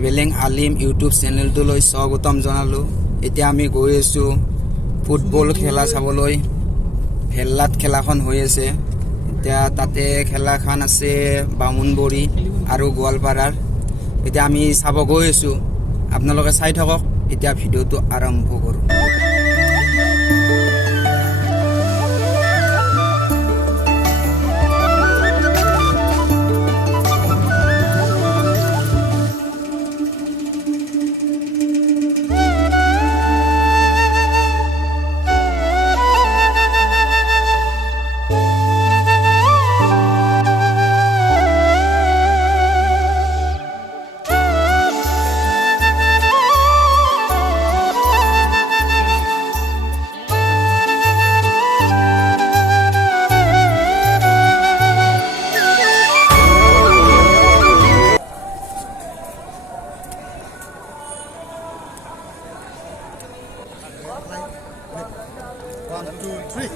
Travelling আলিম YouTube চেনেলটোলৈ স্বাগতম জনালোঁ। এতিয়া আমি গৈ আছোঁ ফুটবল খেলা চাবলৈ। ভেল্লাত খেলাখন হৈ আছে। এতিয়া তাতে খেলাখন আছে বামুণবড়ি আৰু গোৱালপাৰাৰ। এতিয়া আমি চাব গৈ আছোঁ। আপোনালোকে চাই থাকক। এতিয়া ভিডিঅ'টো আৰম্ভ কৰোঁ। One, two, three.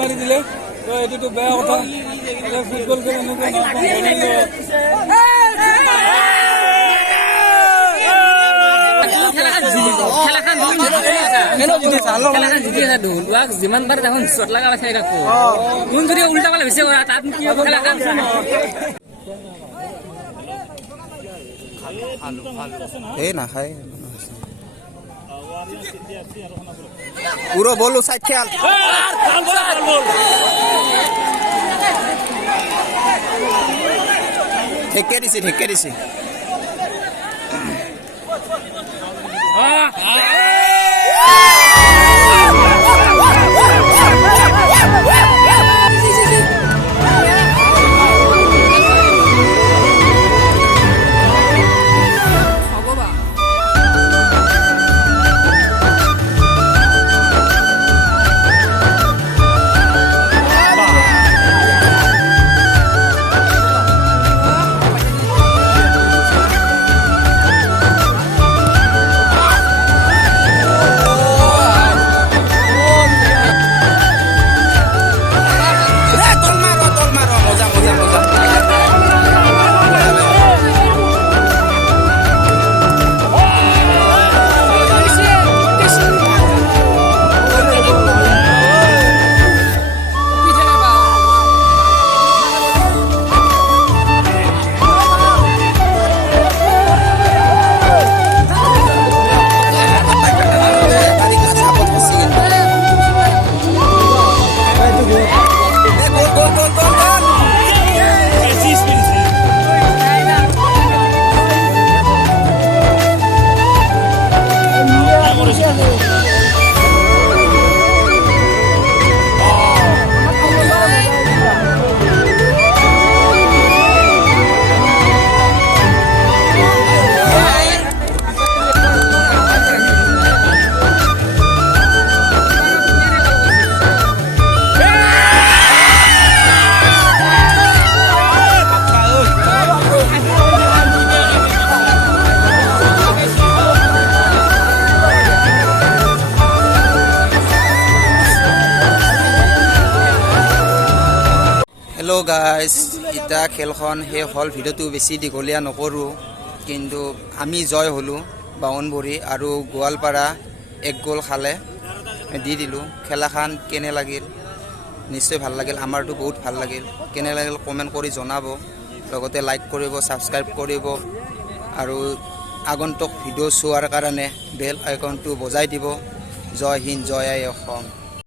মাৰি দিলে এইটোতো বেয়া কথা। ফুটবল খেল যিমান পাৰে দেখোন চট লগা পাইছে কোন যদি উল্টা পালে বেছি কৰা তাত কি হ'ব খেলাখন এই নাখায় পুরো বলু সাইড খেয়াল ঠেকে দিছে গাইজ এতিয়া খেলখন শেষ হ'ল ভিডিঅ'টো বেছি দীঘলীয়া নকৰোঁ কিন্তু আমি জয় হ'লোঁ বামুণবুৰি আৰু গোৱালপাৰা 1 গ'ল খালে দি দিলোঁ খেলাখন কেনে লাগিল নিশ্চয় ভাল লাগিল আমাৰতো বহুত ভাল লাগিল কেনে লাগিল কমেণ্ট কৰি জনাব লগতে লাইক কৰিব ছাবস্ক্ৰাইব কৰিব আৰু আগন্তুক ভিডিঅ' চোৱাৰ কাৰণে বেল আইকনটো বজাই দিব জয় হিন্দ জয় আই অসম